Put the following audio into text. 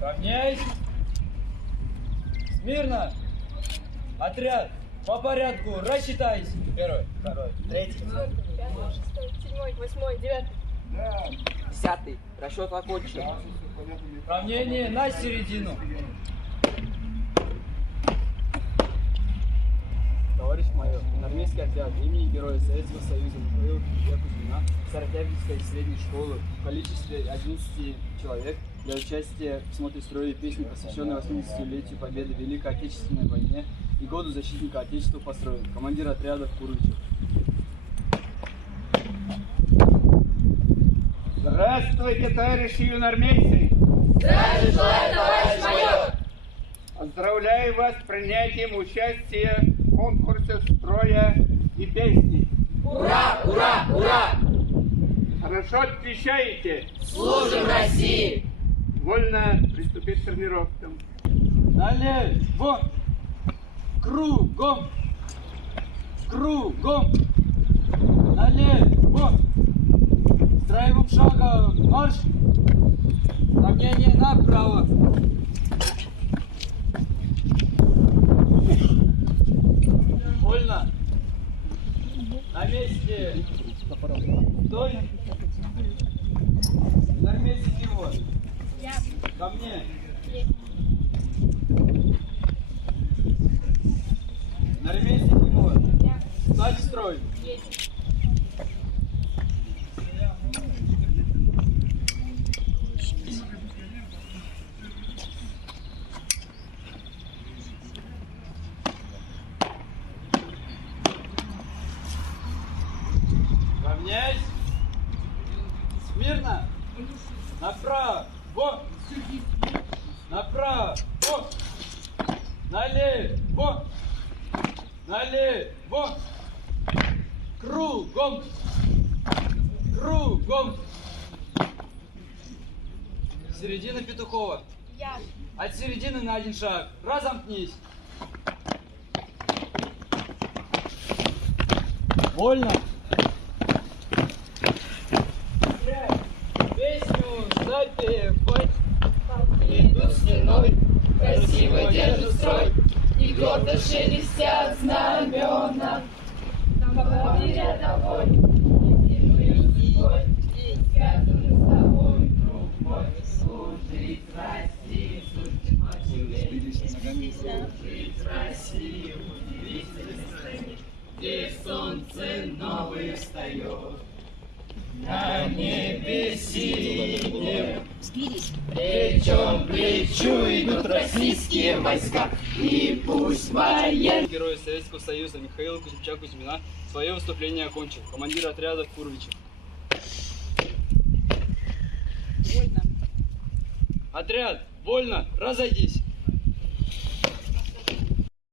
Равняйсь. Смирно. Отряд. По порядку. Рассчитайся. Первый, второй, третий. 4, 5, 6, 7, 8, 9. 10. Расчет окончен. Равнение на середину. Товарищ майор, армейский отряд имени Героя Советского Союза Михаила Кузьмина Старотябрьской средней школы в количестве 11 человек для участия в смотре строя и песни, посвященной 80-летию Победы в Великой Отечественной войне и году защитника Отечества построен. Командир отряда Куровичев. Здравствуйте, товарищи юноармейцы! Здравия желаю, товарищ майор! Поздравляю вас с принятием участия в конкурсе строя и песни. Ура, ура, ура! Хорошо отвечаете? Служим России! Вольно приступить к тренировкам. Налево. Кругом. Кругом. Налево. Строевым шагом марш. Равнение направо. Вольно. На месте. Стой. На месте чего? Ко мне. На месте чего? Стать в строй. Равняйсь. Смирно. Направо. Направо. Налево. Налево. Кругом. Кругом. Середина Петухова. Я. От середины на один шаг. Разомкнись. Вольно. Песню запевай. Идут стеной, красиво держат строй, и гордо шелестят знамена. Победе рядовой, и судьбой, и связаны с тобой, друг мой, служить России, служить России, удивительной стране, где солнце новое встает. На небе синем, плечом к плечу идут российские войска, и пусть военные... Героя Советского Союза Михаила Кузьмина свое выступление окончил. Командир отряда Куровичев. Отряд, вольно, разойдись.